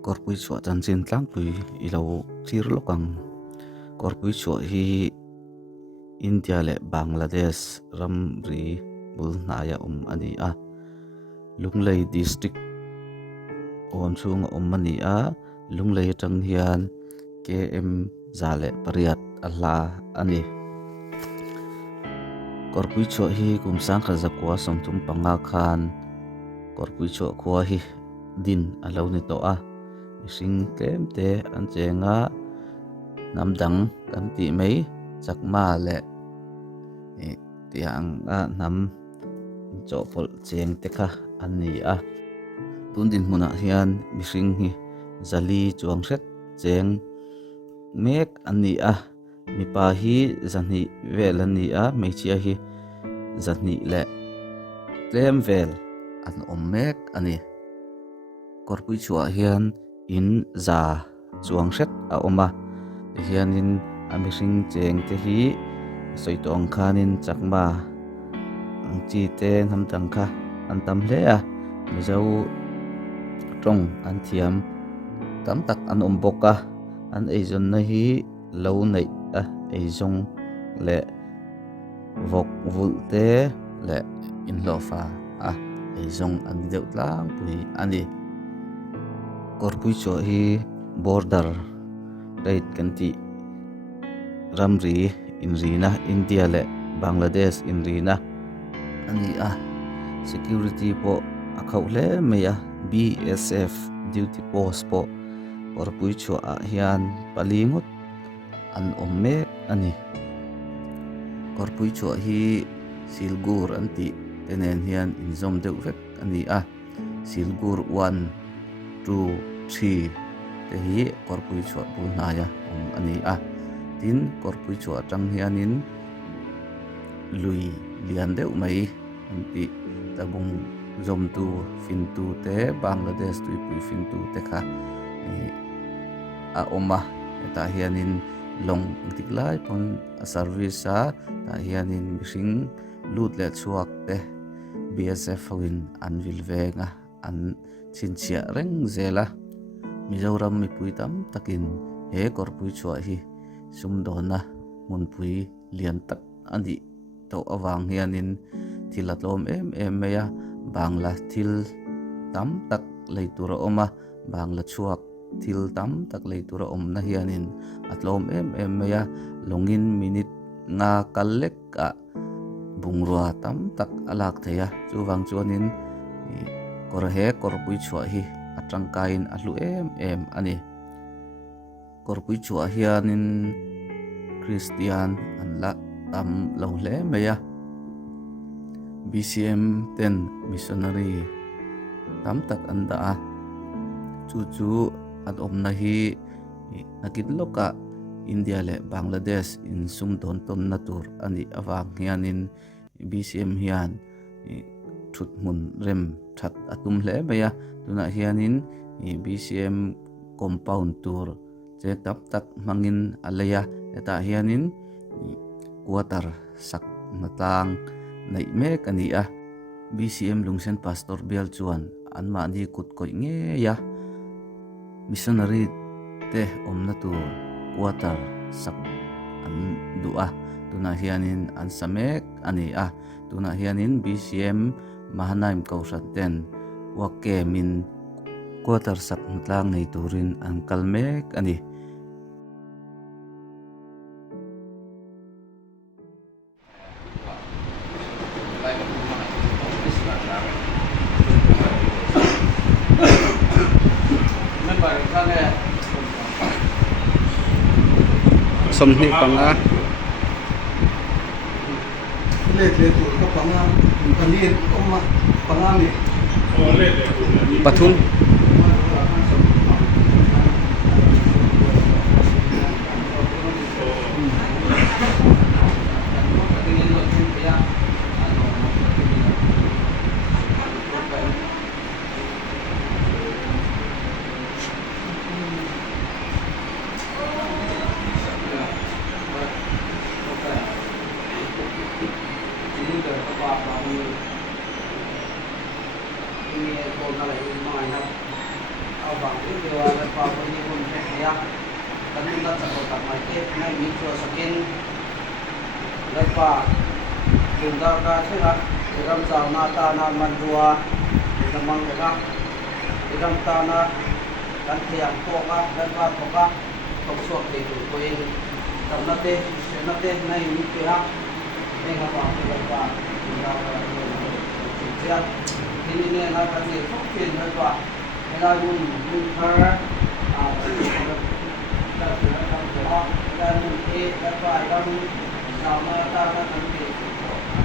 Korpui chua chan chin tlang pui ilo thir lokang korpui chua hi India le Bangladesh ram ri bul naya ani a Lunglei district on chung ani a Lunglei tang hian KM Zale Pariat Allah ani korpui chua hi kumsang khazakwa somthum panga khan korpui chua khwa hi din alo ni to a sing tlem te an chenga namdang kan ti mai chakma le tiang a nam chopol cheng te kha an ni a tundin hmuna hian mihring hi zali chuang hret cheng mek an ni a mipa hi zani vel an ni a meichia hi zani le tlem vel an om mek ani korpui chua hian in za chuang hret a oma hianin amihring cheng te hi soitawng khanin chakma ang chi te namdang kha an tam hle a mizo tong an thiam tam tak an om boka an eizon na hi lo nei a eizong le vok vul te le in lofa a eizong an deuh tlang pui ani korpui chua hi border date kan ti ramri in rina India le Bangladesh in rina ani a security po akhau hle meya BSF duty post po korpui chua a hian palingot an ommek ani korpui chua hi silgur an ti tenen hian in zom deuh vek ani a silgur 1 2 3 te hi korpui chua bu naya ani a tin korpui chua tang hianin lui lian deuh mai anti tabung zom tu fin tu te Bangladesh tu pui fin tu te kha a oma ta hianin long tiklai pon service a ta hianin mihring lut le chuak te BSF win an vil venga an chinchia reng zela Mizoram mi pui tam takin he korpui chua hi sumdona munpui lian tak ani to awang hianin thilatlom em meya bangla thil tam tak leitura oma bangla chuak thil tam tak leitura om na hianin atlom em meya longin minute nga kallek a bungrua tam tak alak theya chuwang chuanin korhe korpui chua hi atangkain alu em ani korpui chua hianin Christian anla tam lo hle meya BCM 10 missionary tam tak anda a chu at om na hi nakidloka India le Bangladesh in sumdon ton natur ani awang hianin BCM hian thut mun rem that atum hle meya tuna hianin BCM compound tour che tap tak mangin alaya eta hianin quarter sak matang nei mek ani a BCM lungsen pastor bial chuan anma ni kut koi nge ya missionary te omna tu quarter sak an du'a tuna hianin an samek ani a tuna hianin BCM mahanaim kausat ten wake min quarter sak matlang nei turin an kalmek ani somni panga le tu ka panga panin oma panga ni pathun awang dewa le pa ni kun pe ya kan na cha ko ta mai ke na mi cho sakin le pa yung da ka thela ram sa na ta na man ruwa namang ka ram ta na kan thiam ko ka kan pa ko ka ko so ke ko in tam na te se na te na mi ke ha ne ga pa ko ka yung da ka ya ini ne na ka ni ko ke na pa ela mun par a da mun e da pa ram sa na ta na kan ke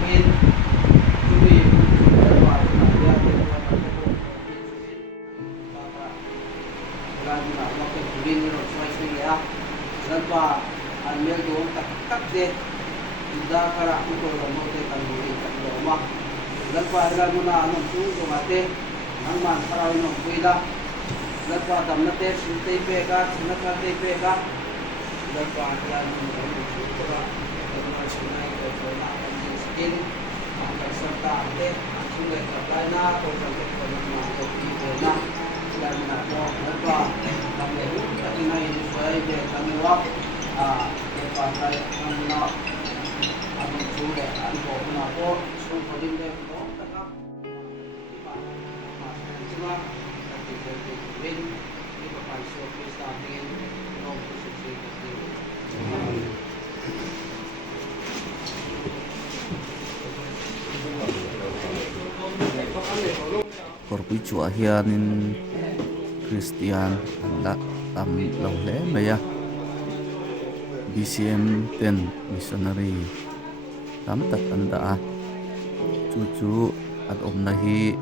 min to be da pa ya lagi na waktu kuling ni semua istri ya tanpa ambil dong tak deh tidak karak untuk lomot kan kuling kan lomah tanpa ada guna anu tu mate angman parau no kuila tanpa damna te sintai pega sinaka te pega tanpa dia anu tu kora tanpa sinai ke kora di skin angkat serta te sungai kaplana atau sampai ke mana kopi kena dan nak apa kami itu tapi naik sesuai dia kami wap lepas saya kami nak kami cuba aku nak semua paling dia mau tak cuma tapi dia win ini pakai sofi starting no susi korpi chua hianin Christian la tam lo le maya BCM 10 missionary tam tak anda chu at om na hi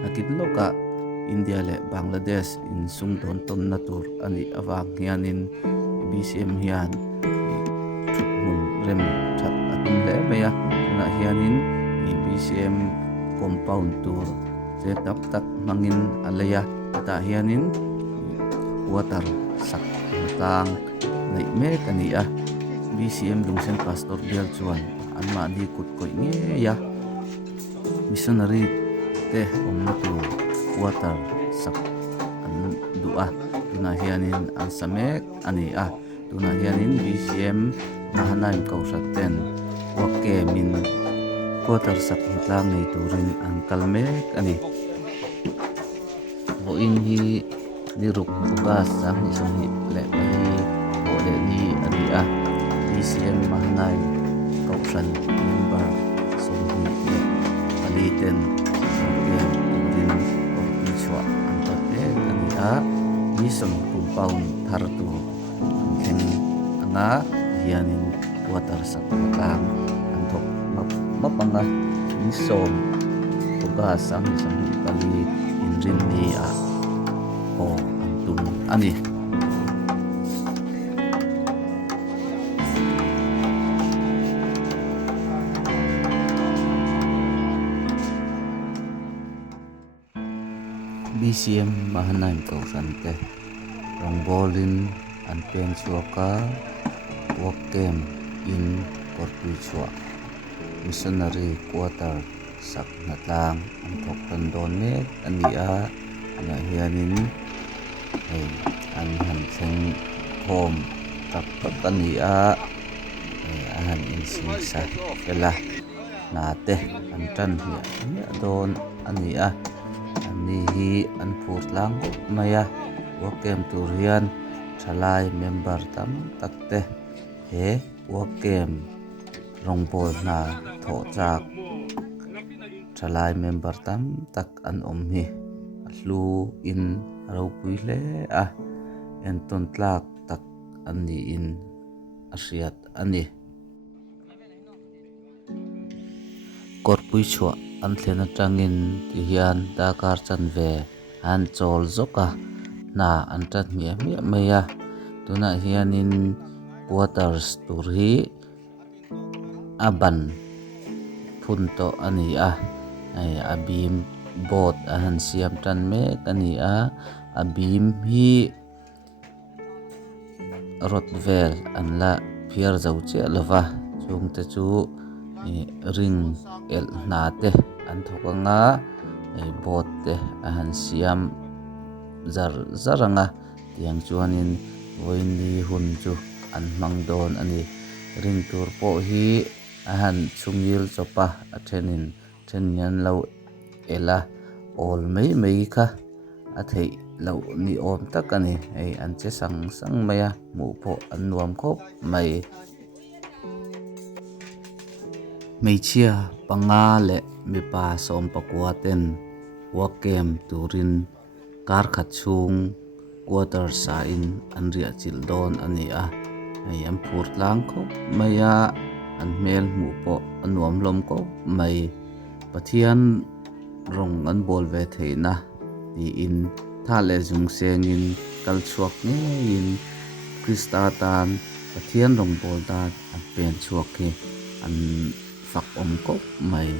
nakitlo ka India le Bangladesh in sung don ton na tur ani awang hianin BCM hian mun rem that atum le maya na hianin BCM compound tour je tap tak mangin alaya ta hianin water sak tang nei me kania BCM lungsen pastor bel chuan anma ni kut koi nge ya missionary te om tu water sak an dua tuna hianin an samek ani tuna hianin BCM nahanaim kausaten wake min water sak tlang nei turin an kalmek ani ho in hi niruk ba sang isang le hi ho le ni adia BCM mahnai kausan member so ni le aliten so ke turin o chwa antot le ania mission compound thartu theng anga hianin water sak tlang anthok mapanga mission ba sang isang pali inrin ni o antum ani BCM mahanaim kausan te rongbolin an pen suaka wakem in kortuchwa missionary quarter sak natlang an thok tan don ne ania na hianin an han theng hom tak tak ania an in sa kela na te an tan hi don ania ani hi an phur lang maya wakem tur hian thalai member tam takte he wakem rongbol na tho chak thalai member tam tak an om hi lu in ro pui le en ton tlak tak ani in asiat ani korpui chua an thlena tangin ti hian dakar chan ve an chol zoka na an tan nge meya tuna hianin quarters tur hi aban phunto ani abim bot ahan siam tan me kania abim hi rotvel anla phiar zau che lova chung te chu ring el na te an thokanga bot te ahan siam zar zaranga tiang chuanin voini hun chu an hmang dawn ani ring tur pawh hi a han chungil chopa a then yan lo ela awl mai kha a thei lo ni awm tak ani hei an che sang mai a hmuh pawh an nuam khawp mai hmeichhia panga leh mipa sawm pakua ten wakem turin kar khat chhung quarter sa in an riah chilh dawn ani a hei an phur tlang khawp mai a an hmel hmuh pawh a nuam hlawm khawp mai pathian rong an bawl ve theihna ti in tha le zung sengin kal chuak ngeiin Krista tan pathian rong bawl dan an pen chuak hi an fak om khawp mai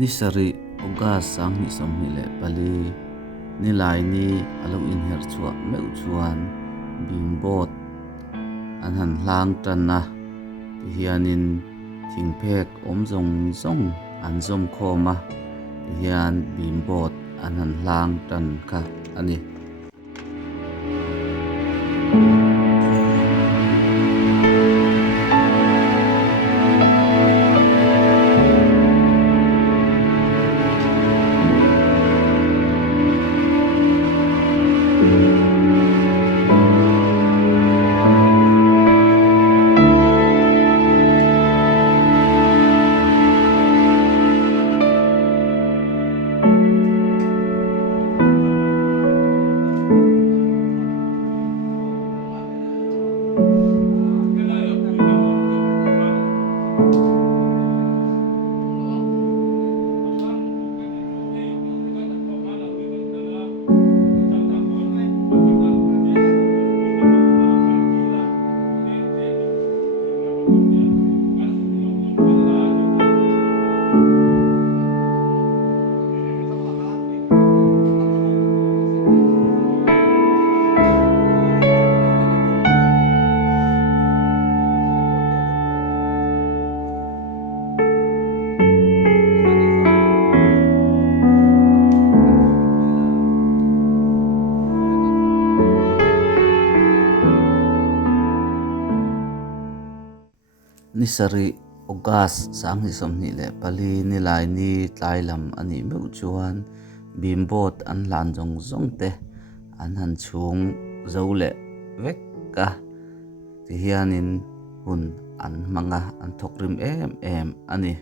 ni sari oga sang ni som ni le pali ni lai ni alo in her chuak meu chuan bimbot an han hlang tan na hianin thingphek om zong an zom khoma hian bimbot an han hlang tan kha ani ni sari ogas sang ni som ni le pali ni lai ni tlai lam ani meu chuan bimbot an hlan zong te an han chung zo le vek ka ti hianin hun an hmanga an thokrim em ani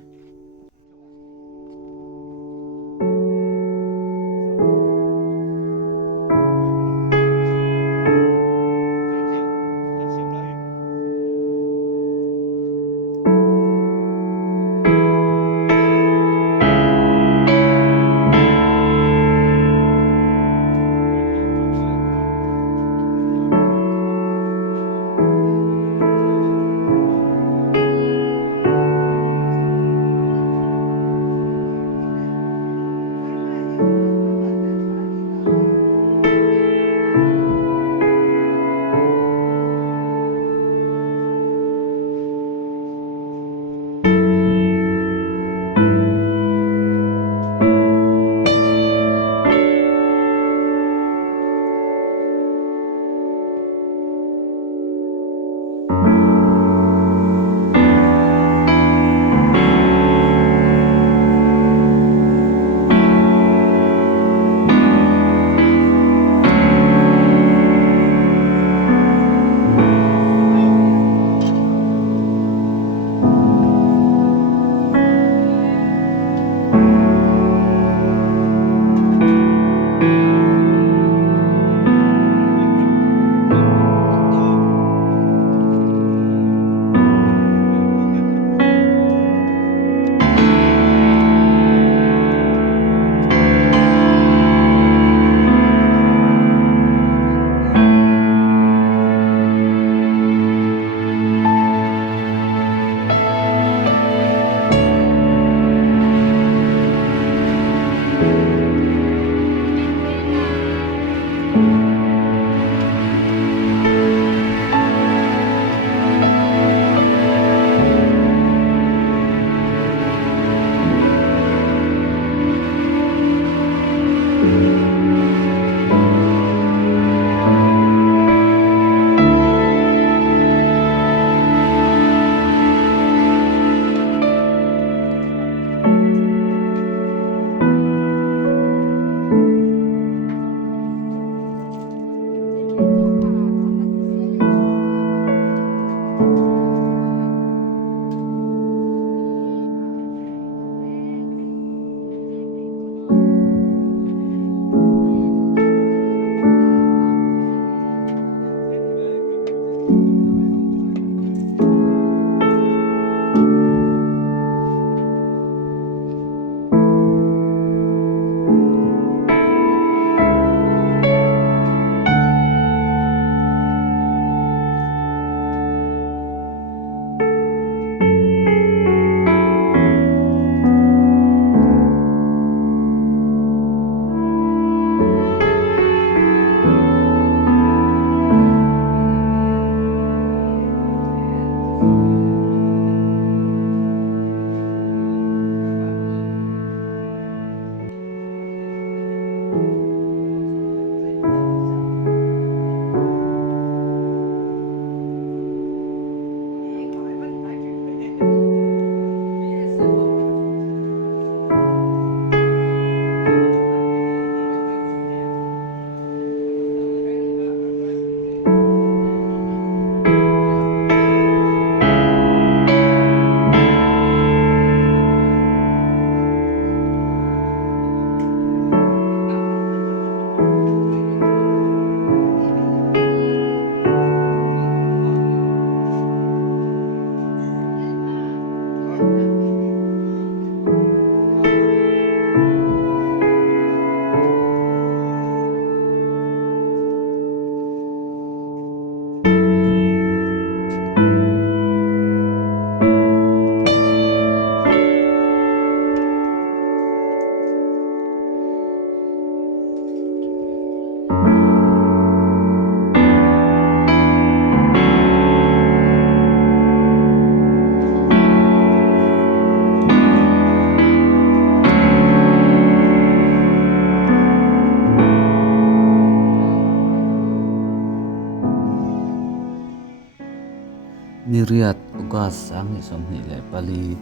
August sang hi som ni le pali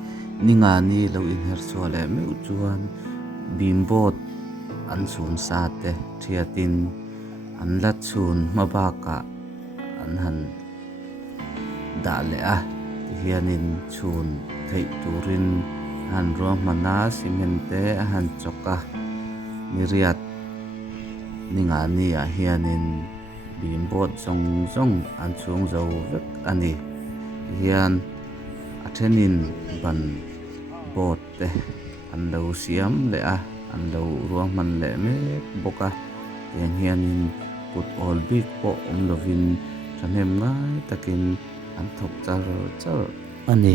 ninga ni lo in her chu le meu chuan bimbot an sun sa te thiatin an la chun mabaka an han da le a hianin chun thei turin han ro mana simente han choka miriat ninga ni a hianin bimbot zong zong an chung zo vek ani hian a thenin ban bot te an lo siam le a an lo ruang man le me boka tiang hianin put all big po lovin thanem ngai takin an thok char ani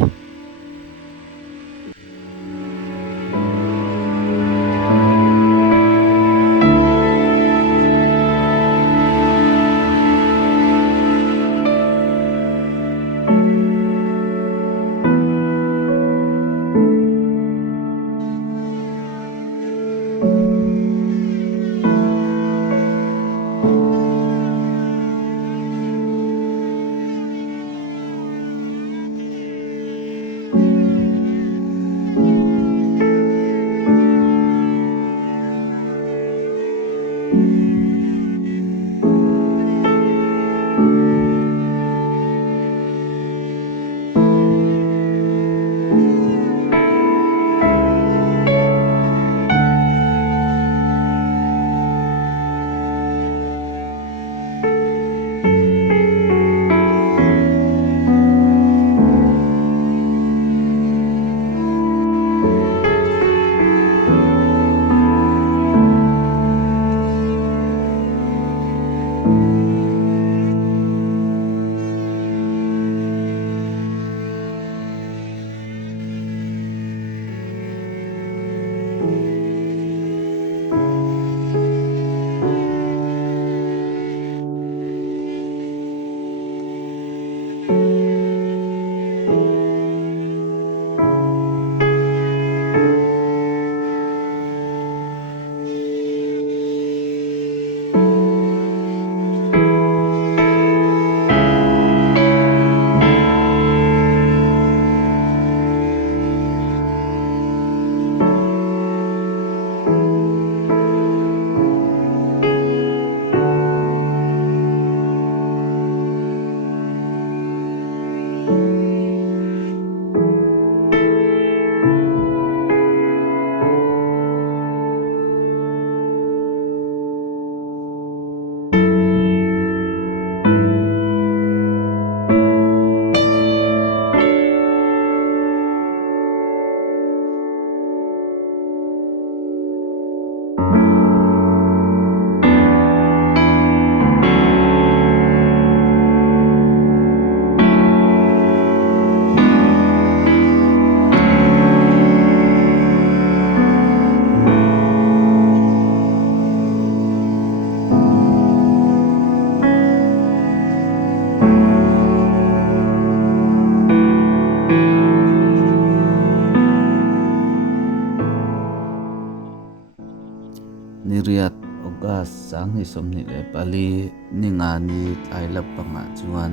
niriat August sang hi som ni le pali ninga ni tlai la panga chuan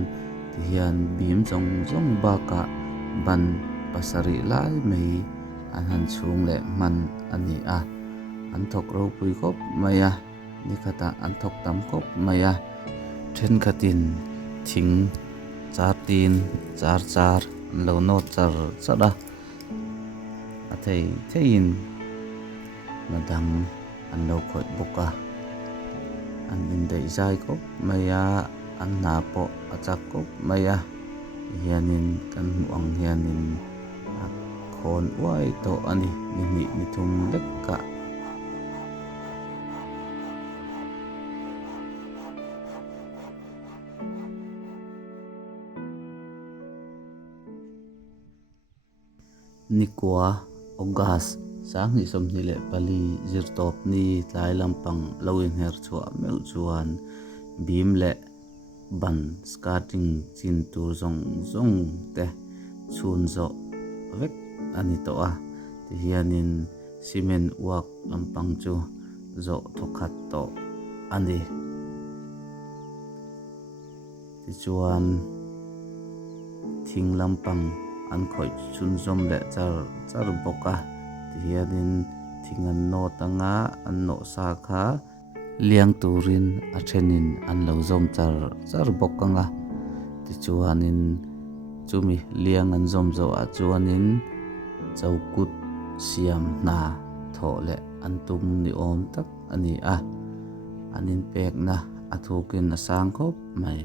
ti hian bim chong chong baka ban pasari lai mei an han chung le man ani a an thok ro pui khop maya nikata an thok tam khop maya then khatin thing char tin char lo no char chada a thein madam an lo khoi boka an in dei zai khop maya an na po achak khop maya hianin kan muang hianin khon uai to ani ni thum lekka nikwa August sang hi som ni le pali zirtop ni tlai lampang loin her chua meu chuan bim le ban skating chin tur zong te chun zo vek ani to a ti hianin cement work lampang chu zo thokhat to ani ti chuan thing lampang an khoi chun zom le char boka tihianin thing an no tanga an no sa kha liang turin a thenin an lo zom char bokanga ti chuanin chumi liang an zom zo a chuanin chaukut siam na tho le an tum ni om tak ani a anin pek na athukin asang khop mai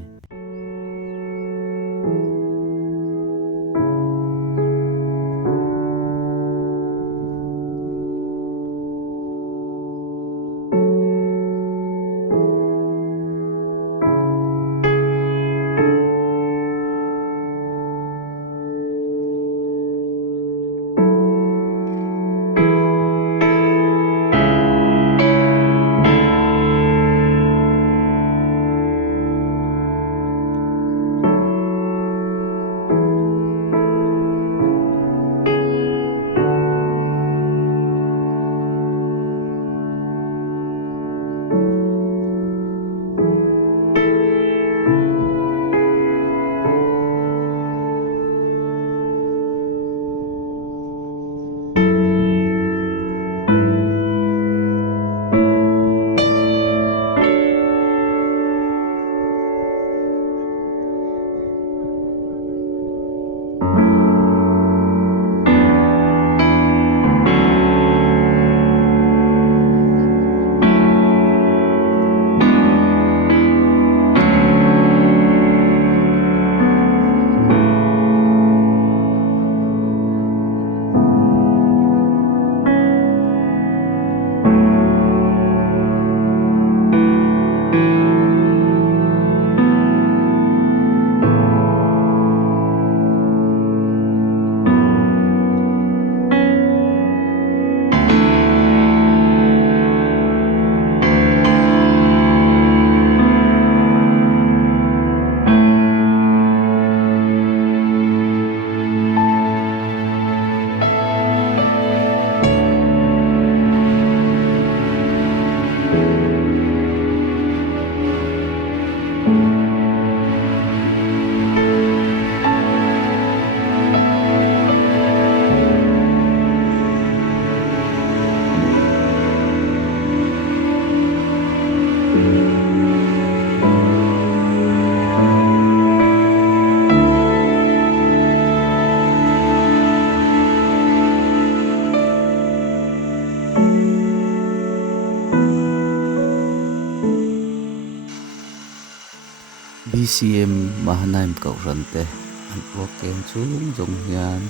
BCM Mahanaim kau rante an poken chung jong hian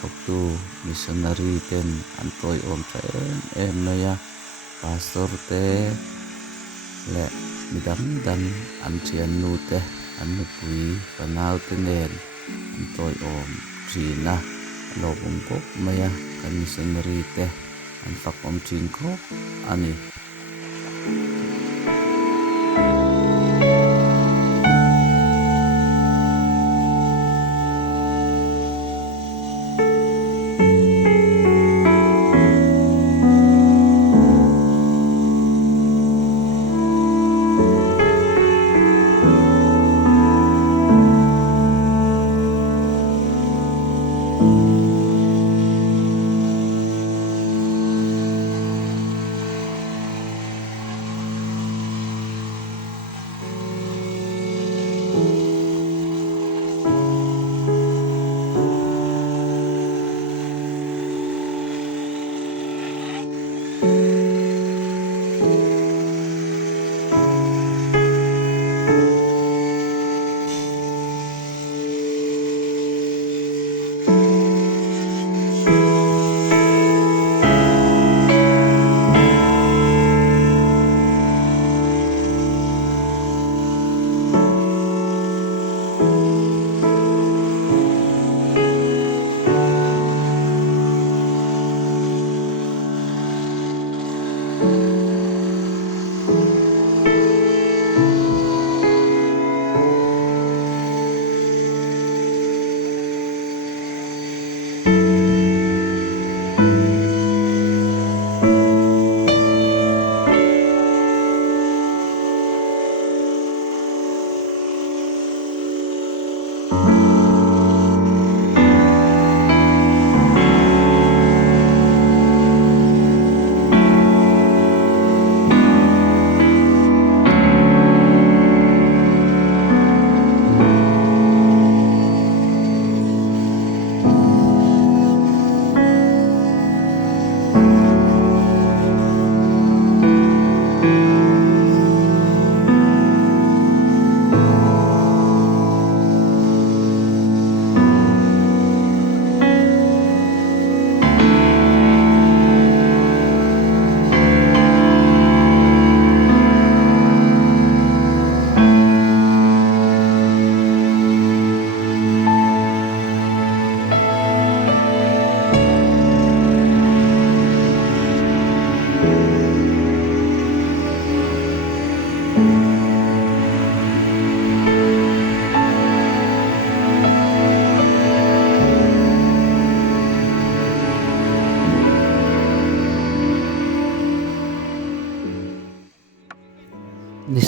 thok tu missionary ten an toy om tha em na ya pastor te le midam dan an chian nu te an nu pui panau te nen an toy om trina lo bum kop maya kan missionary te an fak om trin ko ani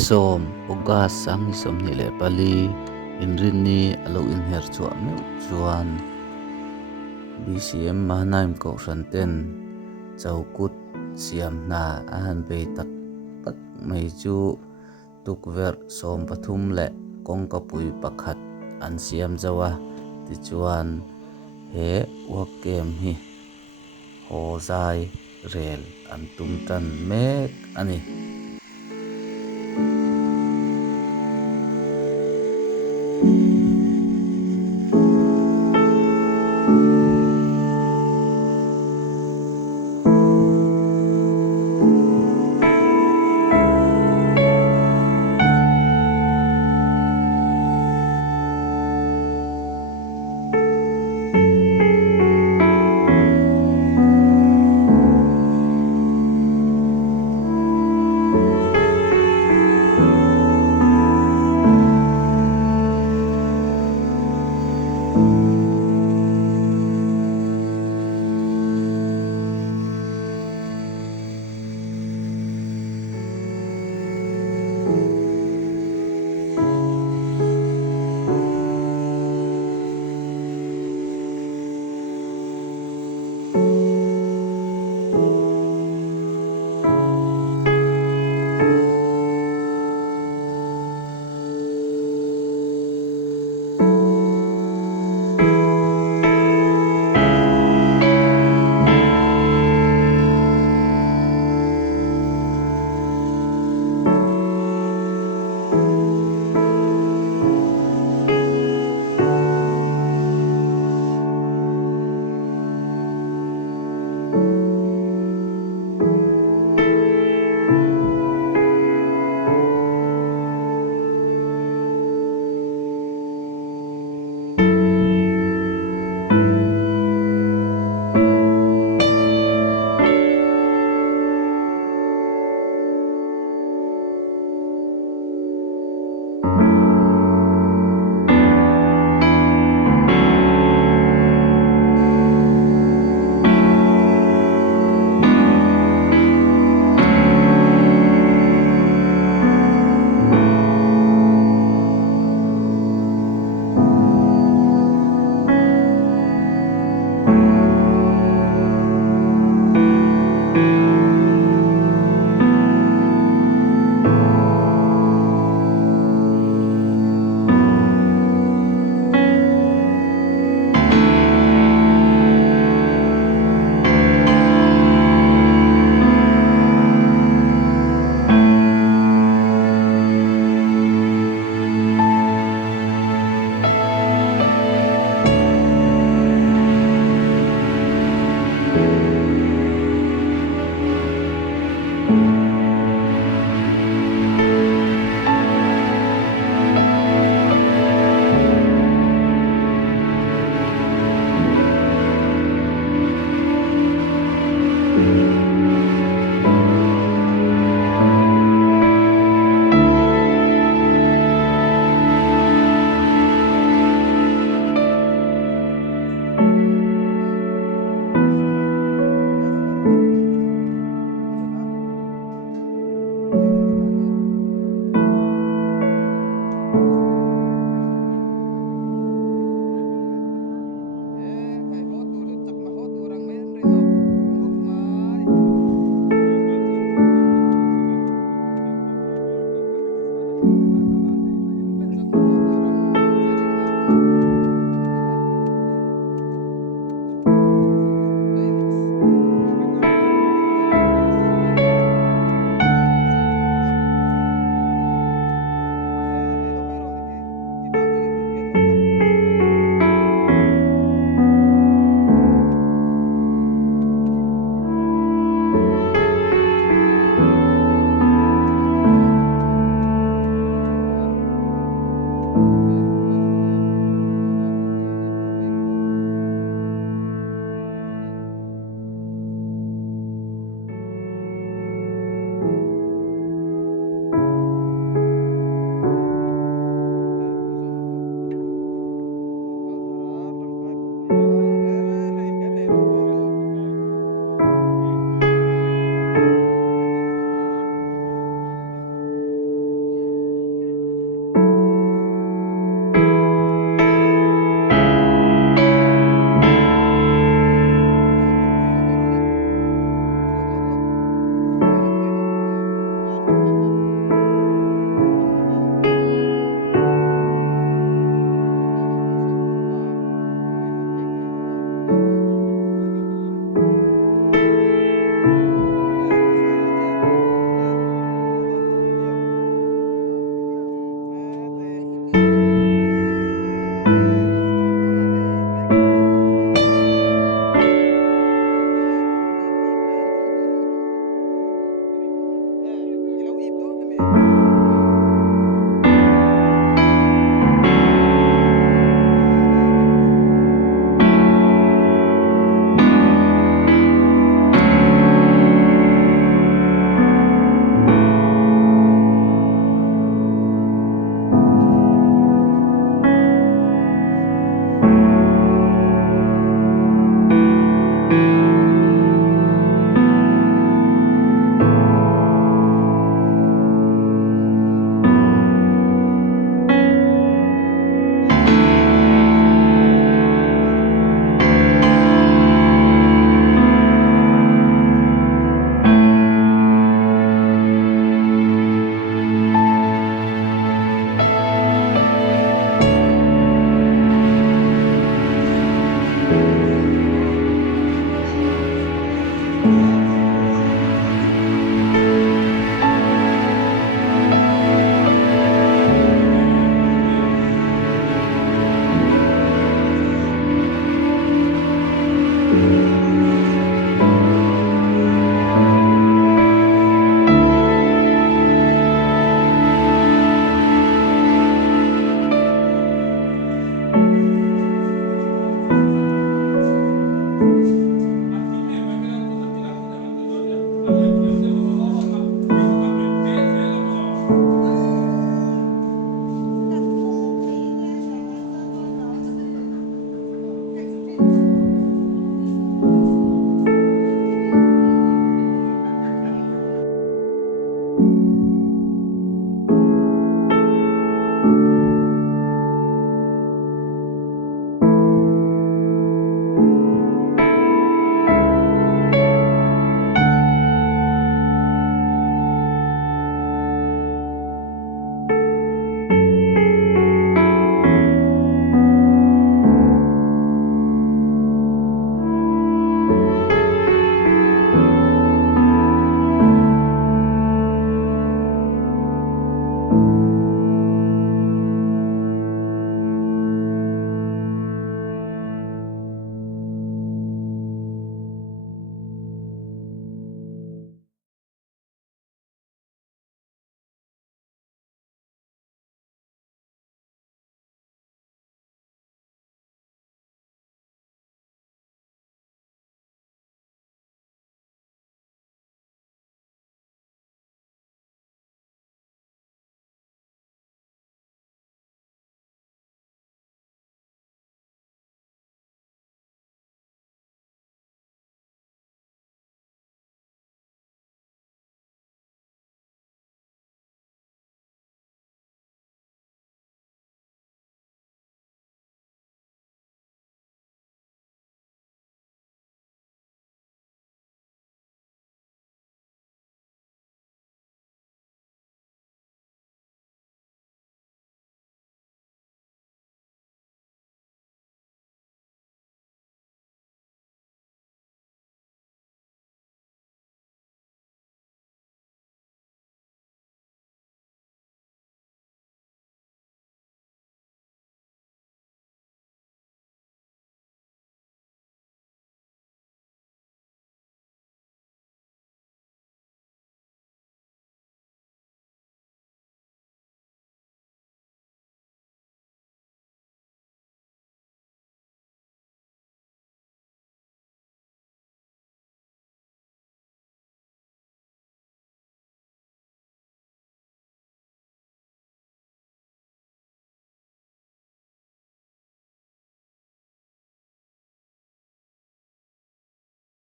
som August sang hi som ni le pali in rin ni alo in her chu me chuan BCM Mahanaim ko ranten chaukut siam na an be tak tak mai chu tukver som pathum le kongkapui pakhat an siam zawa ti chuan he wakem hi ho zai rel an tum tan mek ani